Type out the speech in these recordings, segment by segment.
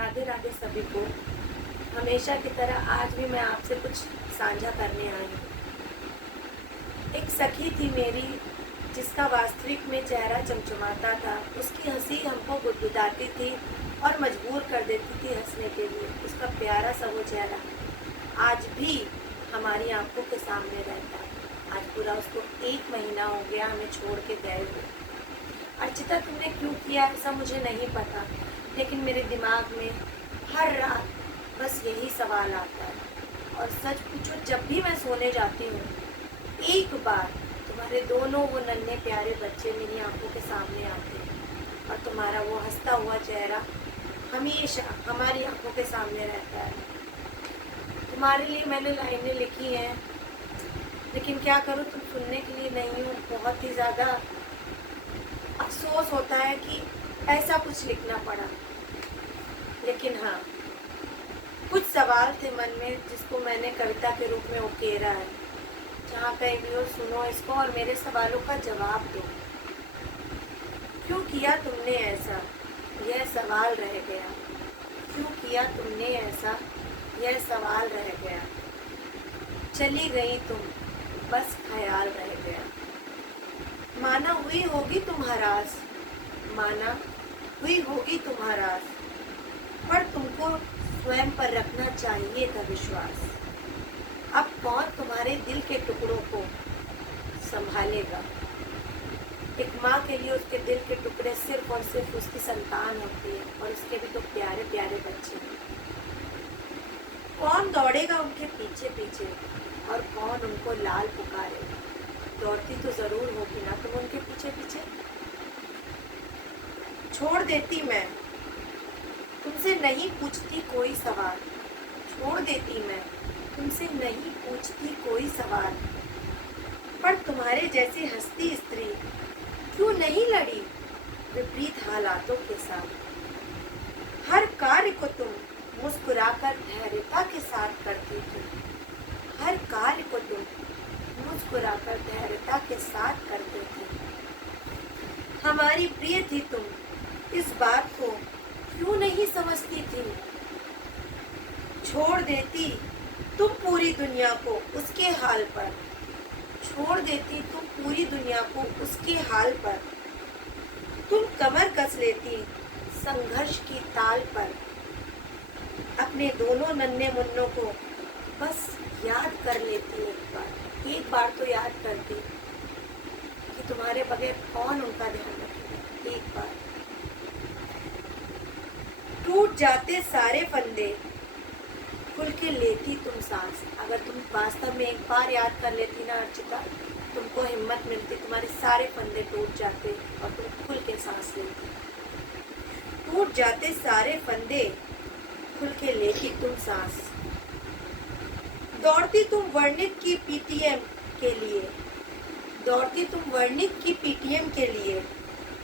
राधे राधे सभी को। हमेशा की तरह आज भी मैं आपसे कुछ साझा करने आई हूँ। एक सखी थी मेरी जिसका वास्तविक में चेहरा चमचमाता था। उसकी हंसी हमको गुदगुदाती थी और मजबूर कर देती थी हंसने के लिए। उसका प्यारा सा वो चेहरा आज भी हमारी आंखों के सामने रहता है। आज पूरा उसको 1 महीना हो गया हमें छोड़ के गए हुए। अर्चिता, तुमने क्यों किया ऐसा मुझे नहीं पता, लेकिन मेरे दिमाग में हर रात बस यही सवाल आता है। और सच पूछो, जब भी मैं सोने जाती हूँ एक बार तुम्हारे दोनों वो नन्हे प्यारे बच्चे मेरी आंखों के सामने आते हैं और तुम्हारा वो हंसता हुआ चेहरा हमेशा हमारी आंखों के सामने रहता है। तुम्हारे लिए मैंने लाइनें लिखी हैं, लेकिन क्या करूँ, तुम सुनने के लिए नहीं हो। बहुत ही ज़्यादा अफसोस होता है कि ऐसा कुछ लिखना पड़ा, लेकिन हाँ, कुछ सवाल थे मन में जिसको मैंने कविता के रूप में उकेरा है। जहाँ कहीं भी हो, सुनो इसको और मेरे सवालों का जवाब दो। क्यों किया तुमने ऐसा, यह सवाल रह गया। क्यों किया तुमने ऐसा, यह सवाल रह गया। चली गई तुम, बस ख्याल रह गया। माना हुई होगी तुम हरास, माना हुई होगी तुम हरास, पर तुमको स्वयं पर रखना चाहिए था विश्वास। अब कौन तुम्हारे दिल के टुकड़ों को संभालेगा। एक माँ के लिए उसके दिल के टुकड़े सिर्फ और सिर्फ उसकी संतान होती है, और उसके भी तो प्यारे प्यारे बच्चे हैं। कौन दौड़ेगा उनके पीछे पीछे और कौन उनको लाल पुकारेगा। दौड़ती तो जरूर होगी ना तुम उनके पीछे पीछे। छोड़ देती मैं, तुमसे नहीं पूछती कोई सवाल। छोड़ देती मैं, तुमसे नहीं पूछती कोई सवाल, पर तुम्हारे जैसे हंसती स्त्री क्यों नहीं लड़ी विपरीत हालातों के साथ। हर कार्य को तुम मुस्कुराकर धैर्यता के साथ करती थी। हर कार्य को तुम मुस्कुराकर धैर्यता के साथ करते थे। हमारी प्रिय थी तुम, इस बात को क्यों नहीं समझती थी। छोड़ देती तुम पूरी दुनिया को उसके हाल पर। छोड़ देती तुम पूरी दुनिया को उसके हाल पर। तुम कमर कस लेती संघर्ष की ताल पर। अपने दोनों नन्हे मुन्नों को बस याद कर लेती एक बार तो याद करती कि तुम्हारे बगैर कौन उनका ध्यान रखेगा। एक बार। टूट जाते सारे फंदे, खुल के लेती तुम सांस। अगर तुम वास्तव में एक बार याद कर लेती ना अर्चिता, तुमको हिम्मत मिलती, तुम्हारे सारे फंदे टूट जाते और तुम खुल के सांस लेती। टूट जाते सारे फंदे, खुल के लेती तुम सांस। दौड़ती तुम वर्णित की पीटीएम के लिए। दौड़ती तुम वर्णित की पीटीएम के लिए।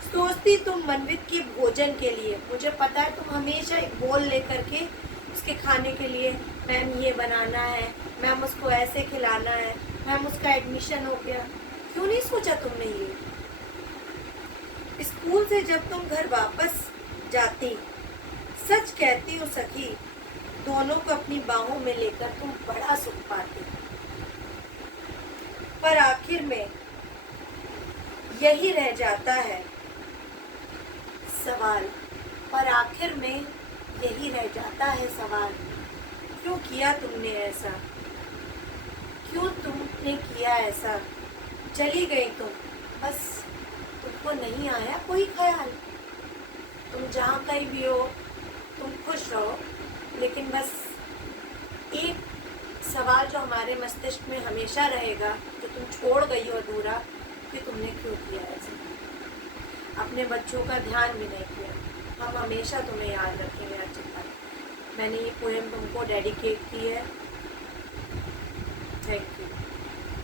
सोचती तुम मनवित के भोजन के लिए। मुझे पता है तुम हमेशा एक बोल लेकर के उसके खाने के लिए, मैम ये बनाना है, मैम उसको ऐसे खिलाना है, मैम उसका एडमिशन हो गया। क्यों नहीं सोचा तुमने ये। स्कूल से जब तुम घर वापस जाती, सच कहती हूँ सखी, दोनों को अपनी बाहों में लेकर तुम बड़ा सुख पाती। पर आखिर में यही रह जाता है सवाल। पर आखिर में यही रह जाता है सवाल, क्यों किया तुमने ऐसा। क्यों तुमने किया ऐसा। चली गई तुम, बस तुमको नहीं आया कोई ख्याल। तुम जहाँ कहीं भी हो तुम खुश रहो, लेकिन बस एक सवाल जो हमारे मस्तिष्क में हमेशा रहेगा, जो तुम छोड़ गई हो अधूरा, कि तुमने क्यों किया ऐसा। अपने बच्चों का ध्यान भी नहीं किया। हम हमेशा तुम्हें याद रखेंगे अर्चिता। मैंने ये पोएम तुमको डेडिकेट की है। Thank you.